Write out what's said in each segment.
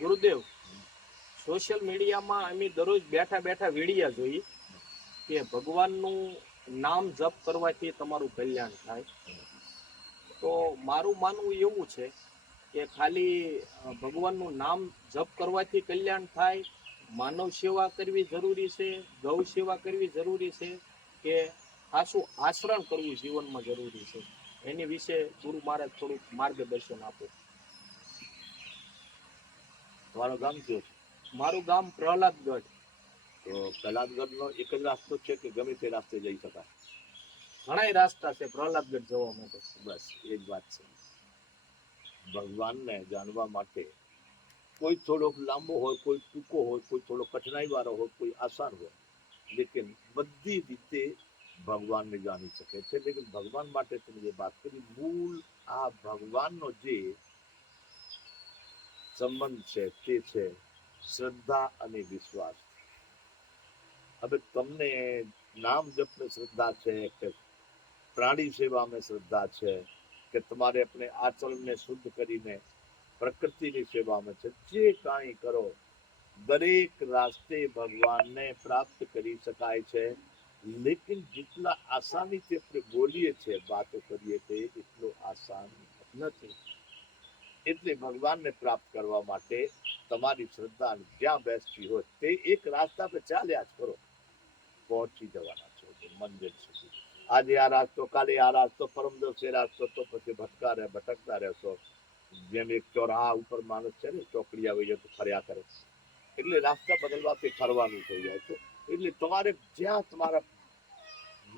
ગુરુદેવ, social મીડિયામાં અમે દરરોજ બેઠા બેઠા વિડિયા જોઈએ કે ભગવાનનું નામ જપ કરવાથી તમારું કલ્યાણ થાય. તો મારું માનવું એવું છે કે ખાલી ભગવાનનું નામ જપ કરવાથી કલ્યાણ થાય, માનવ સેવા કરવી જરૂરી છે, ગૌ સેવા કરવી જરૂરી છે, કે ખાસું આચરણ કરવું જીવનમાં જરૂરી છે? એની વિશે ગુરુ મહારાજ થોડુંક માર્ગદર્શન આપો. તમારું ગામ કયું છે? મારું ગામ પ્રહલાદગઢ. તો પ્રહલાદગઢનો એક જ રસ્તો છે કે ગમે તે રસ્તે જઈ શકાય? ઘણા રસ્તા છે પ્રહલાદગઢ જવા માટે. બસ એ જ વાત છે. ભગવાનને જાણવા માટે કોઈ થોડોક લાંબો હોય, કોઈ ટૂંકો હોય, કોઈ થોડો કઠિનાઈ વાળો હોય, કોઈ આસાન હોય, લેકિન બધી રીતે ભગવાનને જાણી શકે છે. લેકિન ભગવાન માટે તમે જે વાત કરી, મૂળ આ ભગવાનનો જે સંબંધ છે તે છે શ્રદ્ધા અને વિશ્વાસ. હવે તમને નામ જપને શ્રદ્ધા છે, કે પ્રાણી સેવામાં શ્રદ્ધા છે, કે તમારે આપણે આચરણને શુદ્ધ કરીને પ્રકૃતિની સેવામાં છે, જે કાંઈ કરો દરેક રાસ્તે ભગવાનને પ્રાપ્ત કરી શકાય છે. લેકિન જેટલા આસાનીથી આપણે બોલીએ છીએ, વાતો કરીએ છીએ, એટલો આસાન નથી. એટલે ભગવાનને પ્રાપ્ત કરવા માટે તમારી શ્રદ્ધા જ્યાં બેસતી હોય તે એક રાસ્તા પર ચાલ્યા જ કરો, પહોંચી જવાના છો મંદિર સુધી. આજે આ રાસ્તો, કાલે આ રાસ્તો, પરમ દિવસે રાસ્તો, તો પછી ભટકતા રહેશો. જેમ એક ચોરાહા ઉપર માણસ છે ને, ચોકડી આવી જાય તો ફર્યા કરે, એટલે રાસ્તા બદલવાથી ફરવાનું થઈ જાય છે. એટલે તમારે જ્યાં તમારા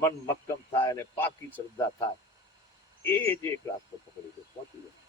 મન મક્કમ થાય અને પાકી શ્રદ્ધા થાય, એ જ એક રાસ્તો પકડી દો, પહોંચી જાય.